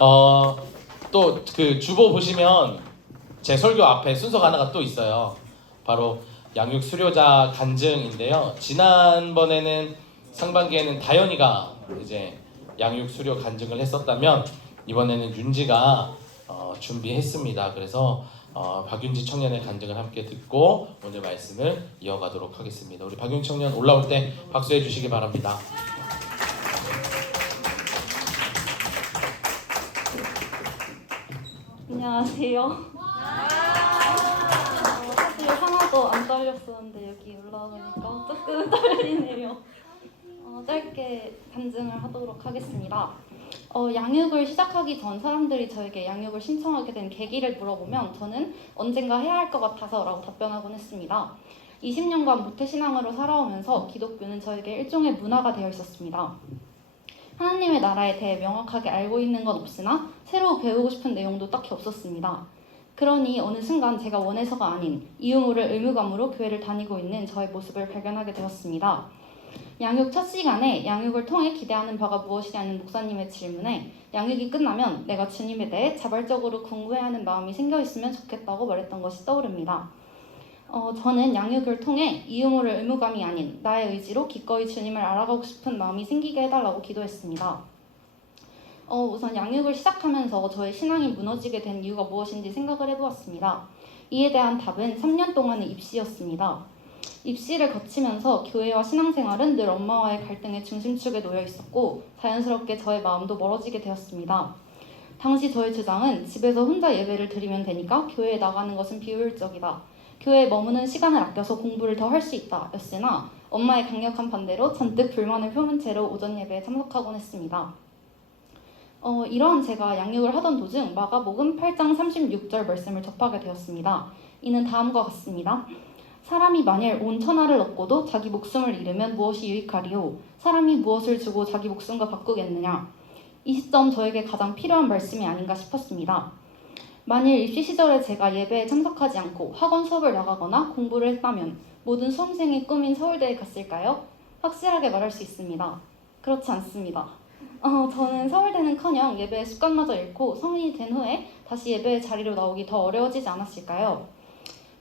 또 그 주보 보시면 제 설교 앞에 순서가 하나가 또 있어요. 바로 양육 수료자 간증인데요. 지난번에는 상반기에는 다현이가 이제 양육 수료 간증을 했었다면 이번에는 윤지가 준비했습니다. 그래서 박윤지 청년의 간증을 함께 듣고 오늘 말씀을 이어가도록 하겠습니다. 우리 박윤지 청년 올라올 때 박수해 주시기 바랍니다. 안녕하세요. 사실 하나도 안 떨렸었는데 여기 올라오니까 조금 떨리네요. 짧게 간증을 하도록 하겠습니다. 양육을 시작하기 전 사람들이 저에게 양육을 신청하게 된 계기를 물어보면 저는 언젠가 해야 할 것 같아서 라고 답변하곤 했습니다. 20년간 모태신앙으로 살아오면서 기독교는 저에게 일종의 문화가 되어 있었습니다. 하나님의 나라에 대해 명확하게 알고 있는 건 없으나 새로 배우고 싶은 내용도 딱히 없었습니다. 그러니 어느 순간 제가 원해서가 아닌 이유 모를 의무감으로 교회를 다니고 있는 저의 모습을 발견하게 되었습니다. 양육 첫 시간에 양육을 통해 기대하는 바가 무엇이냐는 목사님의 질문에 양육이 끝나면 내가 주님에 대해 자발적으로 궁금해하는 마음이 생겨있으면 좋겠다고 말했던 것이 떠오릅니다. 저는 양육을 통해 이유 모를 의무감이 아닌 나의 의지로 기꺼이 주님을 알아가고 싶은 마음이 생기게 해달라고 기도했습니다. 우선 양육을 시작하면서 저의 신앙이 무너지게 된 이유가 무엇인지 생각을 해보았습니다. 이에 대한 답은 3년 동안의 입시였습니다. 입시를 거치면서 교회와 신앙생활은 늘 엄마와의 갈등의 중심축에 놓여 있었고 자연스럽게 저의 마음도 멀어지게 되었습니다. 당시 저의 주장은 집에서 혼자 예배를 드리면 되니까 교회에 나가는 것은 비효율적이다. 교회에 머무는 시간을 아껴서 공부를 더 할 수 있다 였으나 엄마의 강력한 반대로 잔뜩 불만을 표문 채로 오전 예배에 참석하곤 했습니다. 이러한 제가 양육을 하던 도중 마가복음 8장 36절 말씀을 접하게 되었습니다. 이는 다음과 같습니다. 사람이 만일 온 천하를 얻고도 자기 목숨을 잃으면 무엇이 유익하리요? 사람이 무엇을 주고 자기 목숨과 바꾸겠느냐? 이 시점 저에게 가장 필요한 말씀이 아닌가 싶었습니다. 만일 입시 시절에 제가 예배에 참석하지 않고 학원 수업을 나가거나 공부를 했다면 모든 수험생의 꿈인 서울대에 갔을까요? 확실하게 말할 수 있습니다. 그렇지 않습니다. 저는 서울대는커녕 예배의 습관마저 잃고 성인이 된 후에 다시 예배의 자리로 나오기 더 어려워지지 않았을까요?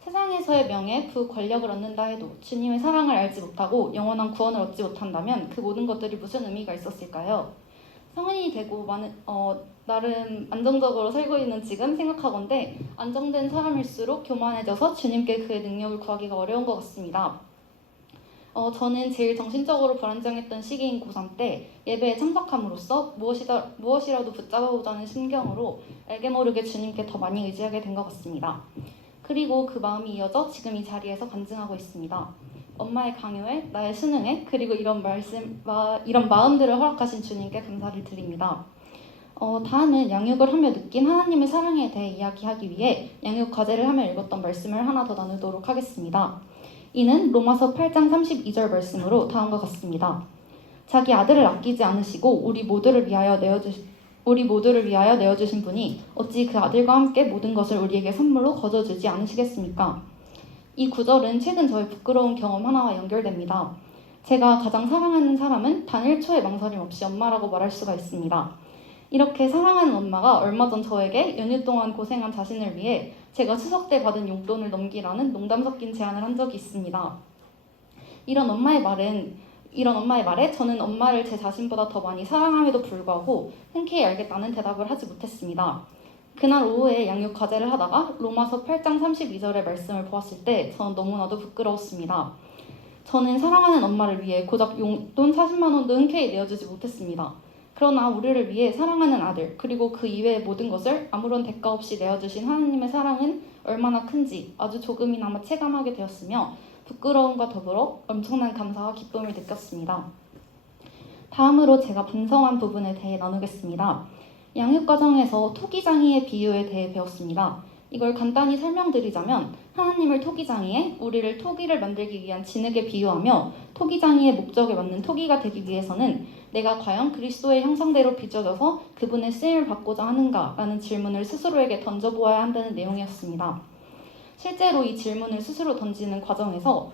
세상에서의 명예, 부, 권력을 얻는다 해도 주님의 사랑을 알지 못하고 영원한 구원을 얻지 못한다면 그 모든 것들이 무슨 의미가 있었을까요? 성인이 되고 나름 안정적으로 살고 있는 지금 생각하건대 안정된 사람일수록 교만해져서 주님께 그의 능력을 구하기가 어려운 것 같습니다. 저는 제일 정신적으로 불안정했던 시기인 고3 때 예배에 참석함으로써 무엇이라도 붙잡아보자는 심경으로 알게 모르게 주님께 더 많이 의지하게 된 것 같습니다. 그리고 그 마음이 이어져 지금 이 자리에서 간증하고 있습니다. 엄마의 강요에, 나의 수능에, 그리고 이런 마음들을 허락하신 주님께 감사를 드립니다. 다음은 양육을 하며 느낀 하나님의 사랑에 대해 이야기하기 위해 양육 과제를 하며 읽었던 말씀을 하나 더 나누도록 하겠습니다. 이는 로마서 8장 32절 말씀으로 다음과 같습니다. 자기 아들을 아끼지 않으시고 우리 모두를 위하여 내어주신 분이 어찌 그 아들과 함께 모든 것을 우리에게 선물로 거저주지 않으시겠습니까? 이 구절은 최근 저의 부끄러운 경험 하나와 연결됩니다. 제가 가장 사랑하는 사람은 단 1초의 망설임 없이 엄마라고 말할 수가 있습니다. 이렇게 사랑하는 엄마가 얼마 전 저에게 연휴 동안 고생한 자신을 위해 제가 추석 때 받은 용돈을 넘기라는 농담 섞인 제안을 한 적이 있습니다. 이런 엄마의 말에 저는 엄마를 제 자신보다 더 많이 사랑함에도 불구하고 흔쾌히 알겠다는 대답을 하지 못했습니다. 그날 오후에 양육 과제를 하다가 로마서 8장 32절의 말씀을 보았을 때 저는 너무나도 부끄러웠습니다. 저는 사랑하는 엄마를 위해 고작 용돈 40만 원도 흔쾌히 내어주지 못했습니다. 그러나 우리를 위해 사랑하는 아들 그리고 그 이외의 모든 것을 아무런 대가 없이 내어주신 하나님의 사랑은 얼마나 큰지 아주 조금이나마 체감하게 되었으며 부끄러움과 더불어 엄청난 감사와 기쁨을 느꼈습니다. 다음으로 제가 반성한 부분에 대해 나누겠습니다. 양육 과정에서 토기장이의 비유에 대해 배웠습니다. 이걸 간단히 설명드리자면 하나님을 토기장이에 우리를 토기를 만들기 위한 진흙에 비유하며 토기장이의 목적에 맞는 토기가 되기 위해서는 내가 과연 그리스도의 형상대로 빚어져서 그분의 쓰임을 받고자 하는가? 라는 질문을 스스로에게 던져보아야 한다는 내용이었습니다. 실제로 이 질문을 스스로 던지는 과정에서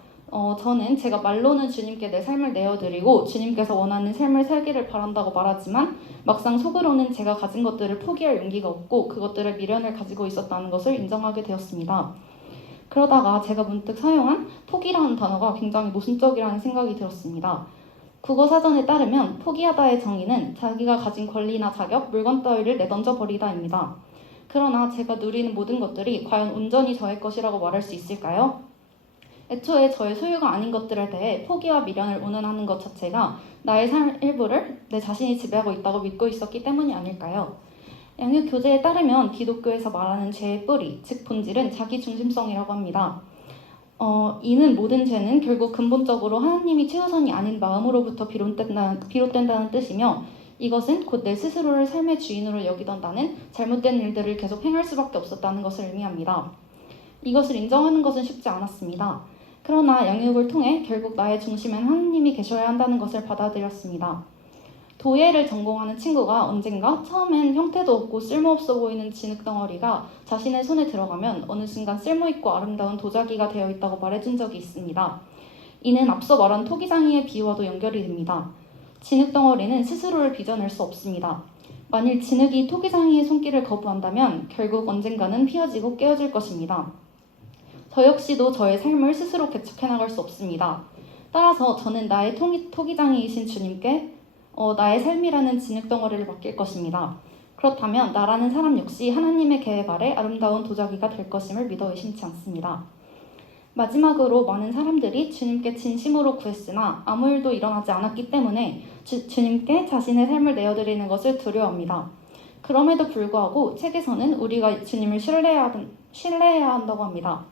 저는 제가 말로는 주님께 내 삶을 내어드리고 주님께서 원하는 삶을 살기를 바란다고 말하지만 막상 속으로는 제가 가진 것들을 포기할 용기가 없고 그것들의 미련을 가지고 있었다는 것을 인정하게 되었습니다. 그러다가 제가 문득 사용한 포기라는 단어가 굉장히 모순적이라는 생각이 들었습니다. 국어사전에 따르면 포기하다의 정의는 자기가 가진 권리나 자격, 물건 따위를 내던져 버리다입니다. 그러나 제가 누리는 모든 것들이 과연 온전히 저의 것이라고 말할 수 있을까요? 애초에 저의 소유가 아닌 것들에 대해 포기와 미련을 운운하는 것 자체가 나의 삶 일부를 내 자신이 지배하고 있다고 믿고 있었기 때문이 아닐까요? 양육 교재에 따르면 기독교에서 말하는 죄의 뿌리, 즉 본질은 자기중심성이라고 합니다. 이는 모든 죄는 결국 근본적으로 하나님이 최우선이 아닌 마음으로부터 비롯된다는 뜻이며 이것은 곧 내 스스로를 삶의 주인으로 여기던 나는 잘못된 일들을 계속 행할 수밖에 없었다는 것을 의미합니다. 이것을 인정하는 것은 쉽지 않았습니다. 그러나 양육을 통해 결국 나의 중심엔 하나님이 계셔야 한다는 것을 받아들였습니다. 도예를 전공하는 친구가 언젠가 처음엔 형태도 없고 쓸모없어 보이는 진흙덩어리가 자신의 손에 들어가면 어느 순간 쓸모있고 아름다운 도자기가 되어 있다고 말해준 적이 있습니다. 이는 앞서 말한 토기장이의 비유와도 연결이 됩니다. 진흙덩어리는 스스로를 빚어낼 수 없습니다. 만일 진흙이 토기장이의 손길을 거부한다면 결국 언젠가는 휘어지고 깨어질 것입니다. 저 역시도 저의 삶을 스스로 개척해 나갈 수 없습니다. 따라서 저는 나의 토기장이이신 주님께 나의 삶이라는 진흙덩어리를 맡길 것입니다. 그렇다면 나라는 사람 역시 하나님의 계획 아래 아름다운 도자기가 될 것임을 믿어 의심치 않습니다. 마지막으로 많은 사람들이 주님께 진심으로 구했으나 아무 일도 일어나지 않았기 때문에 주님께 자신의 삶을 내어드리는 것을 두려워합니다. 그럼에도 불구하고 책에서는 우리가 주님을 신뢰해야 한다고 합니다.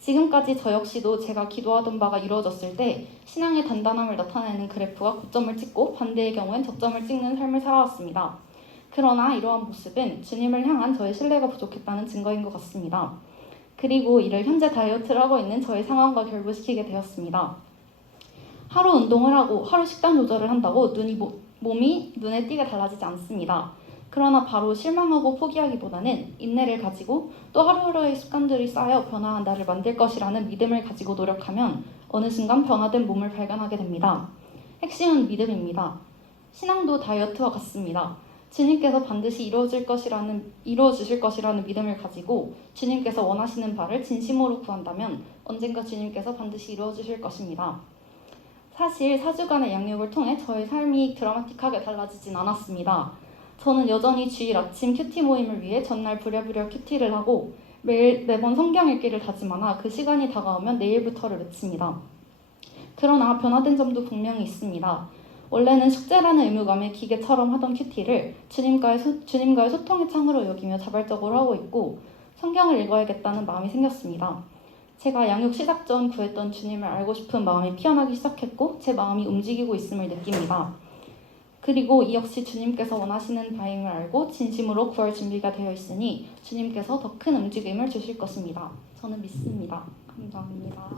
지금까지 저 역시도 제가 기도하던 바가 이루어졌을 때 신앙의 단단함을 나타내는 그래프가 고점을 찍고 반대의 경우엔 저점을 찍는 삶을 살아왔습니다. 그러나 이러한 모습은 주님을 향한 저의 신뢰가 부족했다는 증거인 것 같습니다. 그리고 이를 현재 다이어트를 하고 있는 저의 상황과 결부시키게 되었습니다. 하루 운동을 하고 하루 식단 조절을 한다고 몸이 눈에 띄게 달라지지 않습니다. 그러나 바로 실망하고 포기하기보다는 인내를 가지고 또 하루하루의 습관들이 쌓여 변화한 나를 만들 것이라는 믿음을 가지고 노력하면 어느 순간 변화된 몸을 발견하게 됩니다. 핵심은 믿음입니다. 신앙도 다이어트와 같습니다. 주님께서 반드시 이루어주실 것이라는 믿음을 가지고 주님께서 원하시는 바를 진심으로 구한다면 언젠가 주님께서 반드시 이루어주실 것입니다. 사실 4주간의 양육을 통해 저의 삶이 드라마틱하게 달라지진 않았습니다. 저는 여전히 주일 아침 큐티 모임을 위해 전날 부랴부랴 큐티를 하고 매번 성경 읽기를 다짐하나 그 시간이 다가오면 내일부터를 외칩니다. 그러나 변화된 점도 분명히 있습니다. 원래는 숙제라는 의무감에 기계처럼 하던 큐티를 주님과의 소통의 창으로 여기며 자발적으로 하고 있고 성경을 읽어야겠다는 마음이 생겼습니다. 제가 양육 시작 전 구했던 주님을 알고 싶은 마음이 피어나기 시작했고 제 마음이 움직이고 있음을 느낍니다. 그리고 이 역시 주님께서 원하시는 바임을 알고 진심으로 구할 준비가 되어 있으니 주님께서 더 큰 움직임을 주실 것입니다. 저는 믿습니다. 감사합니다.